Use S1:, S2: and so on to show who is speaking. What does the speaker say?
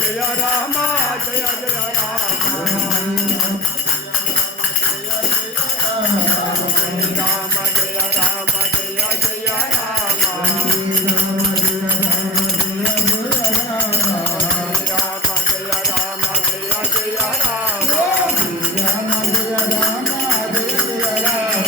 S1: jaya rama jaya jaya rama
S2: Yeah.